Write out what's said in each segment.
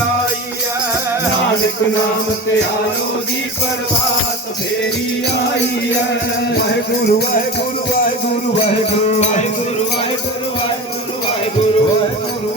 ਆਈ ਐ। ਨਾਨਕ ਨਾਮ ਤੇ ਆਲੋ ਦੀ ਪ੍ਰਭਾਤ ਫੇਰੀ ਆਈ ਐ। ਵਾਹਿਗੁਰੂ ਵਾਹਿਗੁਰੂ ਵਾਹਿਗੁਰੂ ਵਾਹਿਗੁਰੂ ਵਾਹਿਗੁਰੂ ਵਾਹਿਗੁਰੂ ਵਾਹਿਗੁਰੂ ਵਾਹਿਗੁਰੂ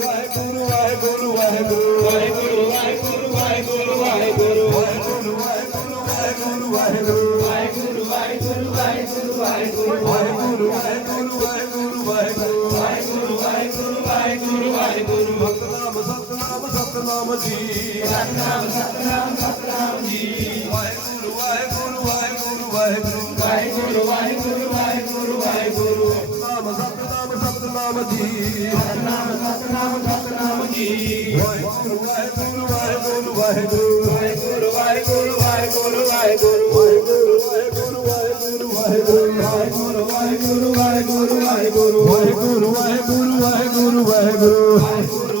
ਸਤਨਾਮ ਜੀ ਸਤਨਾਮ ਸਤਨਾਮ ਸਤਨਾਮ ਜੀ ਵਾਹਿਗੁਰੂ ਵਾਹਿਗੁਰੂ ਵਾਹਿਗੁਰੂ ਵਾਹਿਗੁਰੂ ਵਾਹਿਗੁਰੂ ਵਾਹਿਗੁਰੂ ਵਾਹਿਗੁਰੂ ਵਾਹਿਗੁਰੂ ਸਤਨਾਮ ਸਤਨਾਮ ਸਤਨਾਮ ਜੀ ਸਤਨਾਮ ਸਤਨਾਮ ਸਤਨਾਮ ਜੀ ਵਾਹਿਗੁਰੂ ਵਾਹਿਗੁਰੂ ਵਾਹਿਗੁਰੂ ਵਾਹਿਗੁਰੂ ਵਾਹਿਗੁਰੂ ਵਾਹਿਗੁਰੂ ਵਾਹਿਗੁਰੂ ਵਾਹਿਗੁਰੂ ਵਾਹਿਗੁਰੂ ਵਾਹਿਗੁਰੂ ਵਾਹਿਗੁਰੂ ਵਾਹਿਗੁਰੂ ਵਾਹਿਗੁਰੂ ਵਾਹਿਗੁਰੂ ਵਾਹਿਗੁਰੂ ਵਾਹਿਗੁਰੂ ਵਾਹਿਗੁਰੂ ਵਾਹਿਗੁਰੂ ਵਾਹਿਗੁਰੂ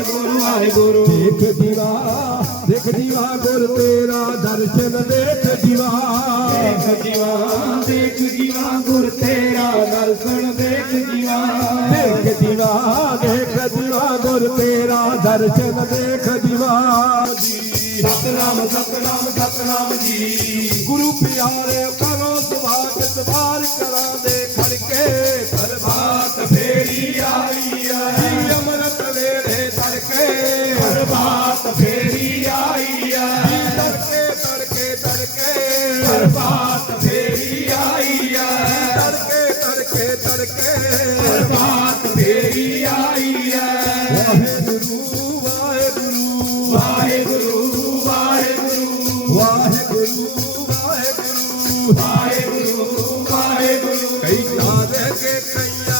ਵਾਹਿਗੁਰੂ ਵਾਹਿਗੁਰੂ। ਦੇਖ ਜੀਵਾ ਦੇਖ ਜੀਵਾ ਗੁਰ ਤੇਰਾ ਦਰਸ਼ਨ ਦੇਖ ਜੀਵਾ ਦੇਖ ਜੀਵਾ ਦੇਖ ਜੀਵਾ ਗੁਰ ਤੇਰਾ ਦਰਸ਼ਨ ਦੇਖ ਜੀਵਾ ਦੇਖ ਜੀਵਾ ਦੇਖ ਜੀਵਾ ਗੁਰ ਤੇਰਾ ਦਰਸ਼ਨ ਦੇਖ ਜੀਵਾ ਜੀ ਸਤਨਾਮ ਸਤਨਾਮ ਸਤਨਾਮ ਜੀ। ਗੁਰੂ ਪਿਆਰੇ ਕਰੋ ਸੁਭਾਗ ਸਵਾਰ ਕਰਾਂ ਦੇ ਖੜਕੇ। ਪ੍ਰਭਾਤ ਫੇਰੀ लगे कैया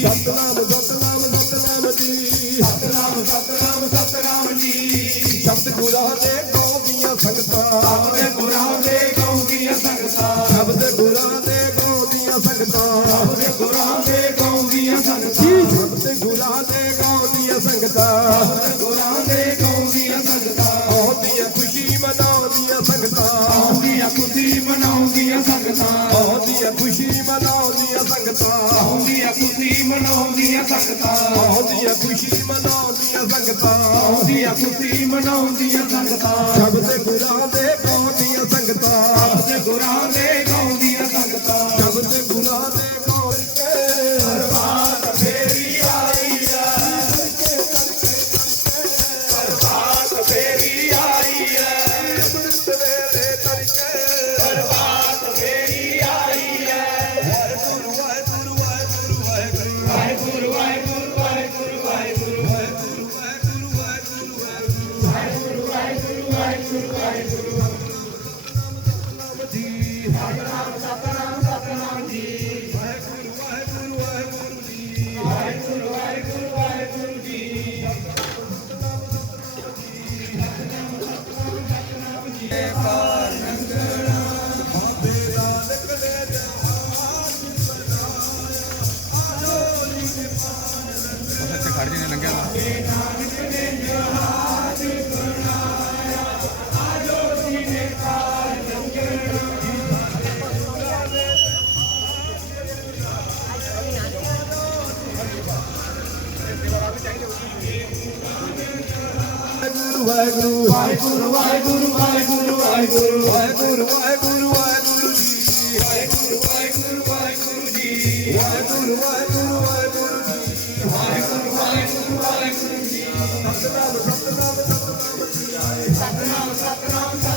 ਜੀ ਸਤਨਾਮ ਸਤਨਾਮ ਸਤਨਾਮ ਜੀ। ਸਤਨਾਮ ਸਤਨਾਮ ਸਤਨਾਮ ਜੀ। ਸ਼ਬਦ ਗੁਰਾਂ ਦੇ ਗਾਉਂਦੀਆਂ ਸੰਗਤਾਂ। ਮਨਾਉਂਦੀਆਂ ਸੰਗਤਾਂ। ਸ਼ਬਦ ਵਾਹਿਗੁਰੂ ਵਾਹਿਗੁਰੂ ਵਾਹਿਗੁਰੂ ਜੀ ਵਾਹਿਗੁਰੂ ਵਾਹਿਗੁਰੂ ਵਾਹਿਗੁਰੂ ਜੀ ਵਾਹਿਗੁਰੂ ਵਾਹਿਗੁਰੂ ਵਾਹਿਗੁਰੂ ਜੀ ਵਾਹਿਗੁਰੂ ਵਾਹਿਗੁਰੂ ਵਾਹਿਗੁਰੂ ਜੀ ਸਤਨਾਮ ਸਤਨਾਮ ਸਤਨਾਮ ਸਤਨਾਮ ਸਤਨਾਮ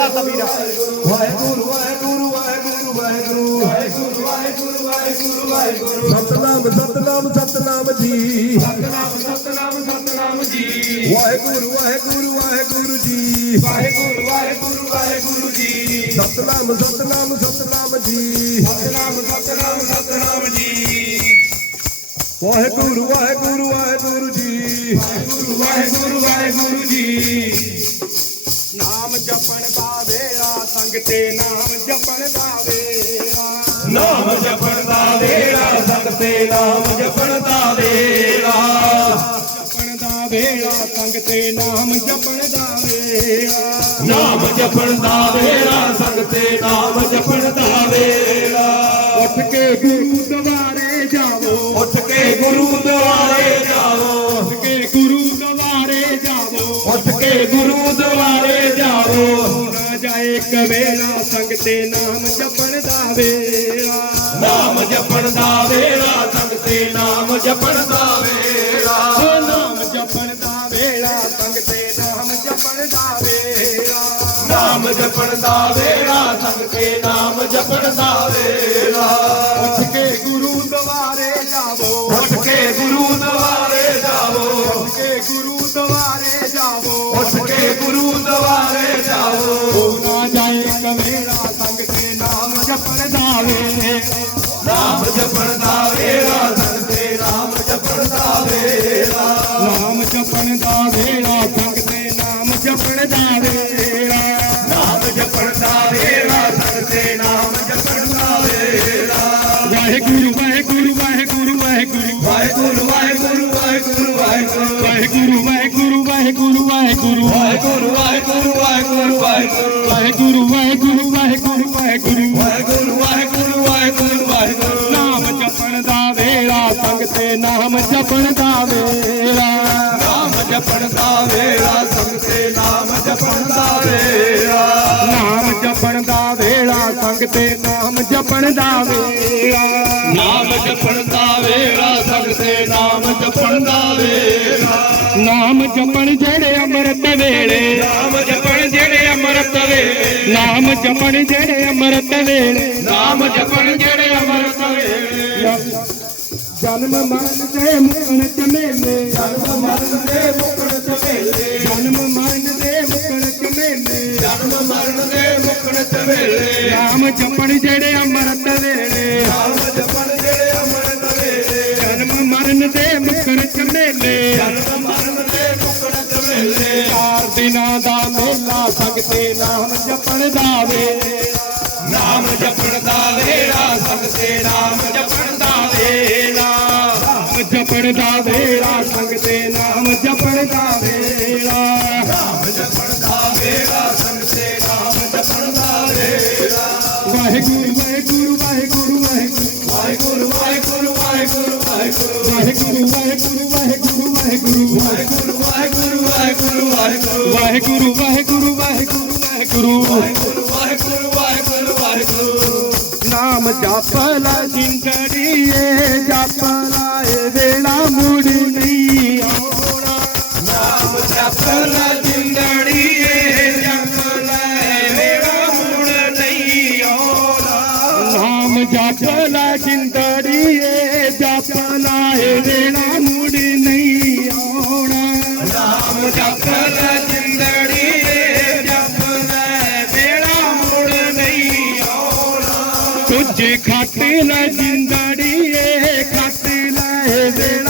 ਵੀਰਾ। ਖੜਾ ਵਾਹਿਗੁਰੂ ਵਾਹਿਗੁਰੂ ਵਾਹਿਗੁਰੂ ਵਾਹਿਗੁਰੂ। ਵਾਹਿਗੁਰੂ ਵਾਹਿਗੁਰੂ ਵਾਹਿਗੁਰੂ ਵਾਹਿਗੁਰੂ ਸਤਨਾਮ ਸਤਨਾਮ ਸਤਨਾਮ ਜੀ। ਸਤਨਾਮ ਸਤਨਾਮ ਸਤਨਾਮ ਜੀ ਵਾਹਿਗੁਰੂ ਵਾਹਿਗੁਰੂ ਵਾਹਿਗੁਰੂ ਜੀ। ਵਾਹਿਗੁਰੂ ਵਾਹਿਗੁਰੂ ਵਾਹਿਗੁਰੂ ਜੀ ਸਤਨਾਮ ਸਤਨਾਮ ਸਤਨਾਮ ਜੀ ਸਤਨਾਮ ਸਤਨਾਮ ਸਤਨਾਮ ਜੀ ਵਾਹਿਗੁਰੂ ਵਾਹਿਗੁਰੂ ਵਾਹਿਗੁਰੂ ਜੀ। ਵਾਹਿਗੁਰੂ ਵਾਹਿਗੁਰੂ ਵਾਹਿਗੁਰੂ ਜੀ। ਨਾਮ ਜਪਣ ਦਾ ਵੇਲਾ ਸੰਗ ਤੇ ਨਾਮ ਜਪਣ ਦਾ ਵੇਲਾ। ਨਾਮ ਜਪਣ ਦਾ ਵੇਲਾ ਸੰਗ ਤੇ ਨਾਮ ਜਪਣ ਦਾ ਵੇਲਾ। ਜਪਣ ਦਾ ਵੇਲਾ ਸੰਗ ਤੇ ਨਾਮ ਜਪਣ ਦਾ ਵੇਲਾ। ਨਾਮ ਜਪਣ ਦਾ ਵੇਲਾ ਸੰਗ ਤੇ ਨਾਮ ਜਪਣ ਦਾ ਵੇਲਾ। ਉੱਠ ਕੇ ਗੁਰੂ ਦੁਆਰੇ ਜਾਵੋ। ਉੱਠ ਕੇ ਗੁਰੂ ਦੁਆਰੇ ਜਾਏ ਕਵੇਲਾ ਸੰਗ ਤੇ ਨਾਮ ਜਪਣ ਦਾ ਵੇਲਾ। ਨਾਮ ਜਪਣ ਦਾ ਵੇਲਾ ਸੰਗ ਤੇ ਨਾਮ ਜਪਣ ਦਾ ਵੇਲਾ। ਓ ਨਾਮ ਜਪਣ ਦਾ ਵੇਲਾ ਸੰਗ ਤੇ ਨਾਮ ਜਪਣ ਦਾ ਵੇਲਾ। ਨਾਮ ਜਪਣ ਦਾ ਵੇਲਾ ਸੰਗ ਤੇ ਨਾਮ ਜਪਣ ਦਾ ਵੇਲਾ। ਉੱਠ ਕੇ ਗੁਰੂ ਦੁਆਰੇ ਜਾਵੋ। ਉੱਠ ਕੇ ਗੁਰੂ ਦੁਆਰੇ ਜਾਵੋ। ਉੱਠ ਕੇ ਗੁਰੂ ਜਪਣ ਦਾ ਵੇਲਾ ਨਾਮ ਜਪਣ ਦਾ ਨਾਮ ਜਪਣ ਦਾ ਵੇਲਾ। ਨਾਮ ਜਪਣ ਦਾ ਵੇਲਾ ਸੰਗ ਤੇ ਨਾਮ ਜਪਣ ਦਾ ਵੇਲਾ। ਨਾਮ ਜਪਣ ਦਾ ਵੇਲਾ ਸੰਗ ਤੇ ਨਾਮ ਜਪਣ ਦਾ ਵੇਲਾ। ਨਾਮ ਜਪਣ ਦਾ ਵੇਲਾ ਸੰਗ ਤੇ ਨਾਮ ਜਪਣ ਦਾ ਵੇਲਾ। ਨਾਮ ਜਪਣ ਜਿਹੜੇ ਅੰਮ੍ਰਿਤ ਵੇਲੇ। ਨਾਮ ਜਪਣ ਜਿਹੜੇ ਅੰਮ੍ਰਿਤ ਵੇਲੇ। ਨਾਮ ਜਪਣ ਜਿਹੜੇ ਅੰਮ੍ਰਿਤ ਵੇਲੇ। ਨਾਮ ਜਪਣ ਜਿਹੜੇ ਅੰਮ੍ਰਿਤ ਵੇਲੇ। ਜਨਮ ਮਰਨ ਦੇ ਮੁਕਣ ਚਮੇਲੇ ਜਨਮ ਮਰਨ ਦੇ ਮੁਕਣ ਚਵੇਲੇ ਜਨਮ ਮਰਨ ਦੇ ਮੁਕਣ ਚਮੇਲੇ ਜਨਮ ਮਰਨ ਦੇ ਮੁਕਣ ਚਵੇਲੇ ਨਾਮ ਜਪਣ ਜਿਹੜੇ ਅੰਮ੍ਰਿਤ ਵੇਲੇ। ਨਾਮ ਜਪਣ ਜਿਹੜੇ ਅੰਮ੍ਰਿਤ ਵੇਲੇ। ਜਨਮ ਮਰਨ ਦੇ ਮੁਕਣ ਚਮੇਲੇ ਜਨਮ ਮਰਨ ਦੇ ਮੁਕਣ ਚਵੇਲੇ ਚਾਰ ਦਿਨਾਂ ਦਾ ਮੇਲਾ ਸੰਗ ਤੇ ਨਾਮ ਜਪਣ ਦਾ ਵੇਲਾ ਨਾਮ ਜਪਣ ਦਾ ਵੇਲਾ ਸੰਗ ਤੇ ਨਾਮ ਜਪਣ ਦਾ ਵੇਲਾ ਨਾਮ ਜਪਣ ਦਾ ਵੇਲਾ, ਸੰਗ ਨਾਮ ਜਪਣ ਦਾ ਵੇਲਾ ਨਾਮ ਜਪਣ ਦਾ ਵੇਲਾ। ਸੰਗ ਨਾਮ ਜਪਣ ਦਾ ਵੇਲਾ ਵਾਹਿਗੁਰੂ ਵਾਹਿਗੁਰੂ ਵਾਹਿਗੁਰੂ ਵਾਹਿਗੁਰੂ ਵਾਹਿਗੁਰੂ ਵਾਹਿਗੁਰੂ ਵਾਹਿਗੁਰੂ ਵਾਹਿਗੁਰੂ ਵਾਹਿਗੁਰੂ ਵਾਹਿਗੁਰੂ ਵਾਹਿਗੁਰੂ ਵਾਹਿਗੁਰੂ ਵਾਹਿਗੁਰੂ ਵਾਹਿਗੁਰੂ ਵਾਹਿਗੁਰੂ। ਵਾਹਿਗੁਰੂ ਵਾਹਿਗੁਰੂ ਵਾਹਿਗੁਰੂ ਵਾਹਿਗੁਰੂ। ਵਾਹਿਗੁਰੂ ਵਾਹਿਗੁਰੂ ਵਾਹਿਗੁਰੂ ਵਾਹਿਗੁਰੂ। ਨਾਮ ਜਪ ਲਾ, ਜਿੰਦੜੀਏ ਜਪ ਲਾਏ। ਮੁੜ ਨਹੀਂ ਆਉਣਾ ਨਾਮ ਜਪਣਾ ਜਿੰਦੜੀਏ ਜਪ ਲੈ ਮੇਰਾ ਮੁੜ ਨਹੀਂ ਆਉਣਾ ਨਾਮ ਜਪ ਲੈ ਜਿੰਦੜੀਏ, ਜਪ ਲੈ ਮੇਰਾ ਮੁੜ ਨਹੀਂ ਆਉਣਾ। ਨਾਮ ਜਪ ਲੈ ਜਿੰਦੜੀਏ, ਜਪ ਲੈ ਮੇਰਾ ਮੁੜ ਨਹੀਂ ਆਉਣਾ। ਤੁਝੇ ਖਾਤੇ ਲੈ ਜਿੰਦੜੀਏ ਖਾਤੇ ਲੈ ਮੇਰਾ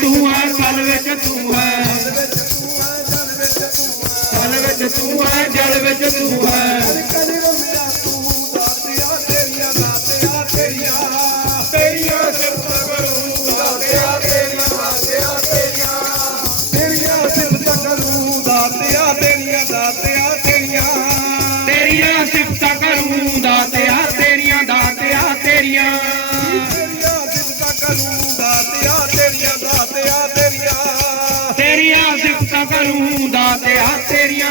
ਤੂੰ ਹੈ ਜਲ ਵਿੱਚ ਤੂੰ ਹੈ। ਜਲ ਵਿੱਚ ਤੂੰ ਹੈ ਜਲ ਵਿੱਚ ਤੂੰ ਹੈ।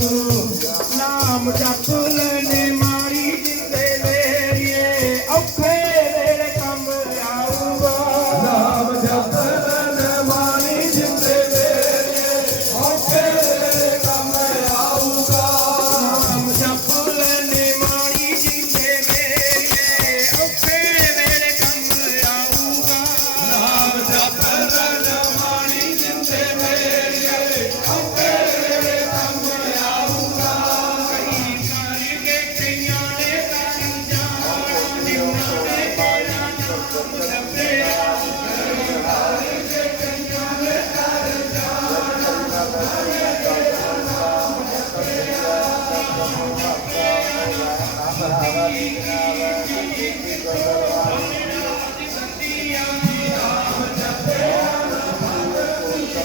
ਗੁਰੂ ਨਾਮ ਜਪੂ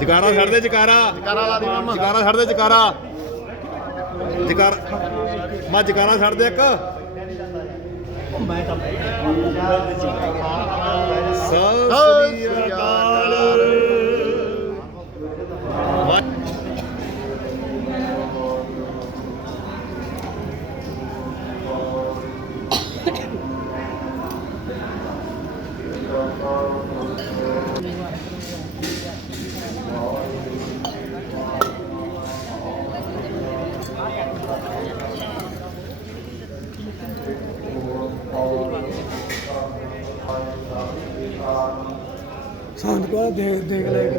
ਜਕਾਰਾ ਛੱਡ ਦੇ ਜਕਾਰਾ। ਜਕਾਰਾ ਲਾ ਦੀ ਮਾਮਾ। ਜਕਾਰਾ ਛੱਡ ਦੇ ਜਕਾਰਾ। ਜਕਾਰਾ ਮਾ ਜਕਾਰਾ ਛੱਡ ਦੇ ਇੱਕ। ਸਤਿ ਸ੍ਰੀ ਅਕਾਲ ਸੰਤ ਦੇਖ ਦੇਖ ਲੈ ਕੇ।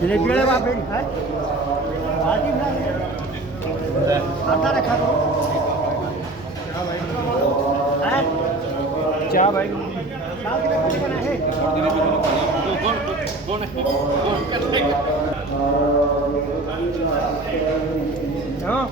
ਜਲੇਬੀ ਵਾਲੇ ਬਾਬੇ ਦੀ ਹੈ ਆਜੀ ਬਣਾ ਆਟਾ ਰੱਖਾ ਦੋ ਹੈ ਚਾਹ ਭਾਈ ਚਾਹ ਕਿਹਨੇ ਬਣਾ ਹੈ ਹਾਂ